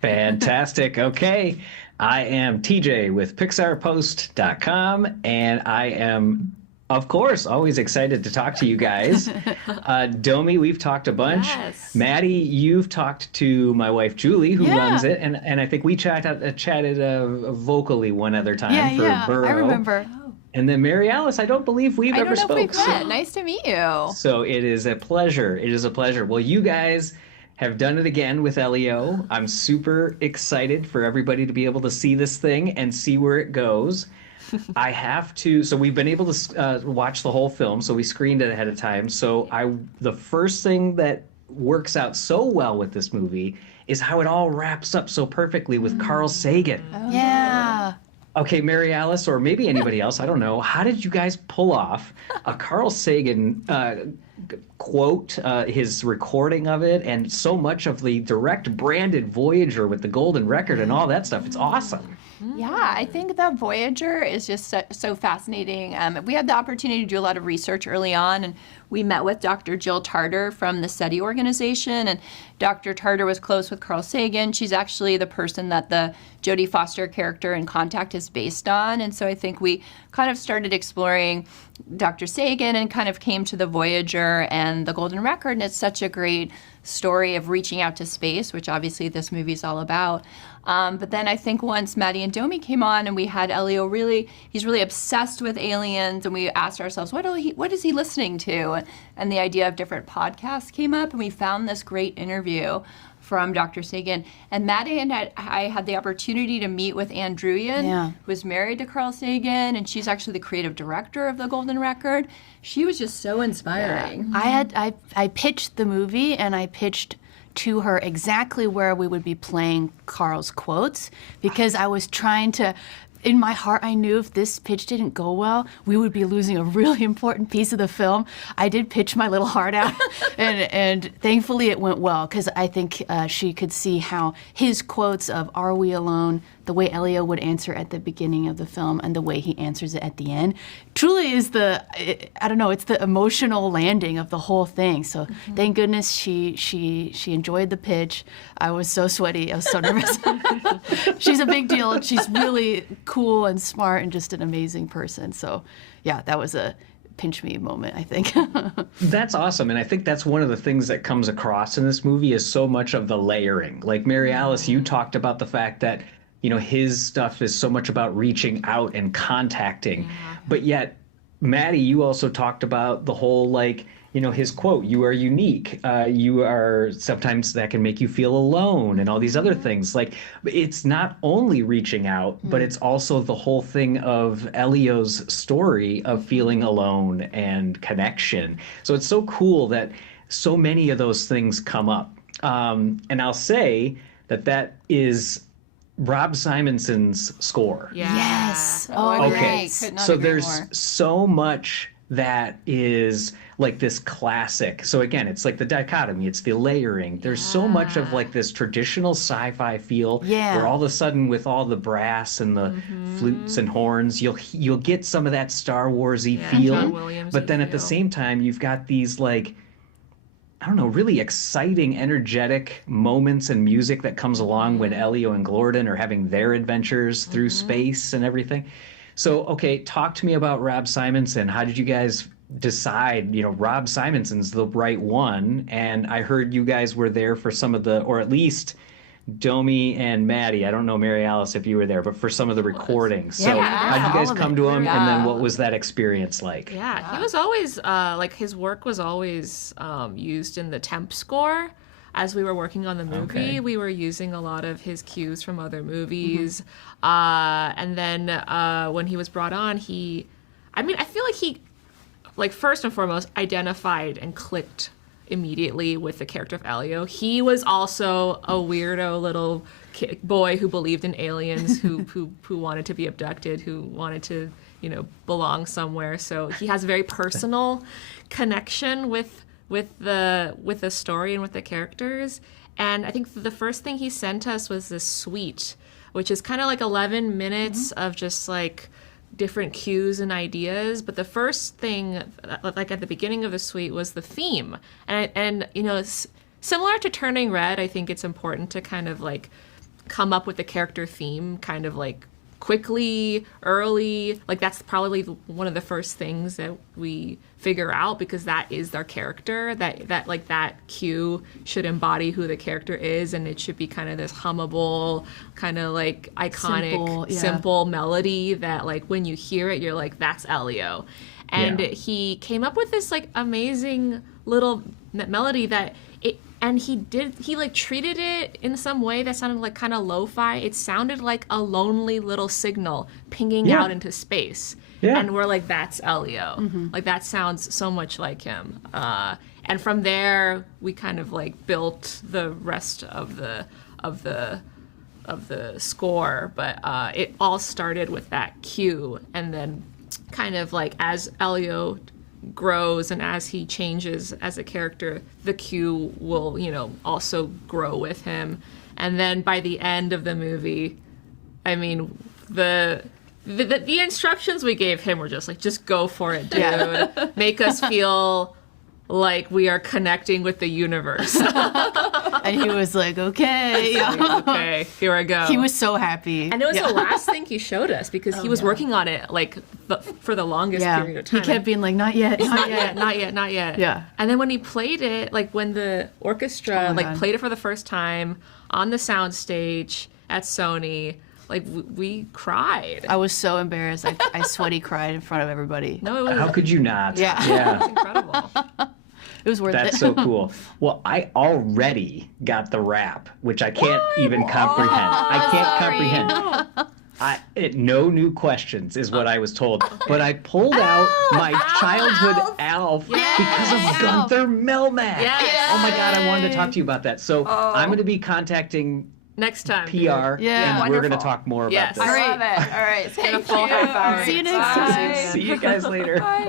Fantastic. Okay. I am TJ with PixarPost.com, and I am, of course, always excited to talk to you guys. Domi, we've talked a bunch. Yes. Maddie, you've talked to my wife Julie, who runs Yeah. it, and I think we chatted vocally one other Yeah, time for yeah. I Burrow. remember. Oh, And then Mary Alice, I don't believe we've I ever don't know if spoke. we've met. Nice to meet you. So it is a pleasure. It is a pleasure. Well, you guys have done it again with Elio. I'm super excited for everybody to be able to see this thing and see where it goes. I have to. So we've been able to watch the whole film. So we screened it ahead of time. So the first thing that works out so well with this movie is how it all wraps up so perfectly with Carl Sagan. Oh, yeah. Okay, Mary Alice, or maybe anybody else, I don't know. How did you guys pull off a Carl Sagan quote, his recording of it, and so much of the direct branded Voyager with the golden record and all that stuff? It's awesome. Yeah, I think that Voyager is just so fascinating. We had the opportunity to do a lot of research early on, and we met with Dr. Jill Tarter from the SETI organization, and Dr. Tarter was close with Carl Sagan. She's actually the person that the Jodie Foster character in Contact is based on, and so I think we kind of started exploring Dr. Sagan and kind of came to the Voyager and the Golden Record, and it's such a great story of reaching out to space, which obviously this movie is all about. But then I think once Maddie and Domi came on and we had Elio he's really obsessed with aliens, and we asked ourselves, what is he listening to? And the idea of different podcasts came up, and we found this great interview from Dr. Sagan. And Maddie and I had the opportunity to meet with Ann Druyan, who was married to Carl Sagan, and she's actually the creative director of the Golden Record. She was just so inspiring. I pitched the movie, and I pitched to her exactly where we would be playing Carl's quotes, because I was trying to, in my heart, I knew if this pitch didn't go well, we would be losing a really important piece of the film. I did pitch my little heart out, and thankfully it went well, because I think she could see how his quotes of "Are we alone?" the way Elio would answer at the beginning of the film and the way he answers it at the end, truly is it's the emotional landing of the whole thing. So thank goodness she enjoyed the pitch. I was so sweaty. I was so nervous. She's a big deal, and she's really cool and smart and just an amazing person. So yeah, that was a pinch me moment, I think. That's awesome. And I think that's one of the things that comes across in this movie is so much of the layering. Like Mary Alice, you talked about the fact that his stuff is so much about reaching out and contacting. But yet, Maddie, you also talked about the whole, his quote, "You are unique. You are," sometimes that can make you feel alone, and all these other things. Like, it's not only reaching out, but it's also the whole thing of Elio's story of feeling alone and connection. So it's so cool that so many of those things come up. And I'll say that is Rob Simonson's score. yeah. Yes. Oh, Okay, could not so agree there's more. so much that is like this classic. So again, it's like the dichotomy, it's the layering. There's so much of like this traditional sci-fi feel where all of a sudden with all the brass and the flutes and horns, you'll get some of that Star Wars-y feel. John Williams-y But then at the feel. same time, you've got these I don't know, really exciting, energetic moments and music that comes along when Elio and Glorden are having their adventures through space and everything. So, okay, talk to me about Rob Simonson. How did you guys decide, Rob Simonson's the right one? And I heard you guys were there for some of or at least Domi and Maddie. I don't know, Mary Alice, if you were there, but for some of the recordings. So Yeah, how did you guys all of come it. to him? And then Yeah. what was that experience like? Yeah, he was always his work was always used in the temp score. As we were working on the movie, Okay. we were using a lot of his cues from other movies. And then when he was brought on, I feel like he, first and foremost, identified and clicked immediately with the character of Elio. He was also a weirdo little boy who believed in aliens, who wanted to be abducted, who wanted to, belong somewhere. So he has a very personal connection with the story and with the characters. And I think the first thing he sent us was this suite, which is kind of like 11 minutes of just different cues and ideas. But the first thing, at the beginning of the suite, was the theme. And similar to Turning Red, I think it's important to kind of come up with the character theme kind of like quickly, early. Like that's probably one of the first things that we figure out, because that is their character, that like that cue should embody who the character is, and it should be kind of this hummable, kind of like iconic, simple melody that like when you hear it, you're like, that's Elio. And he came up with this like amazing little melody that he like treated it in some way that sounded like kind of lo-fi. It sounded like a lonely little signal pinging out into space. Yeah. And we're like, that's Elio. Like that sounds so much like him. And from there, we kind of like built the rest of the score. But it all started with that cue, and then kind of like as Elio grows and as he changes as a character, the cue will, you know, also grow with him. And then by the end of the movie, I mean, the instructions we gave him were just like, just go for it, dude. Make us feel like we are connecting with the universe. And he was like, okay. Okay, here I go. He was so happy. And it was the last thing he showed us, because he was working on it like for the longest period of time. He kept being like, not yet, not yet, not yet, not yet. Yeah. And then when he played it, like when the orchestra played it for the first time on the sound stage at Sony, like we cried. I was so embarrassed. I sweaty cried in front of everybody. No, it was. How could you not? Yeah. It was incredible. It was worth it. That's so cool. Well, I already got the rap, which I can't even comprehend. I can't comprehend. No new questions is what I was told. But I pulled out my childhood Alf because of Gunther Melmack. Yes. Oh my God, I wanted to talk to you about that. So I'm going to be contacting next time. PR, and we're going to talk more about this. I love it. All right. Thank full half hour. See you next time. See you guys later. Bye.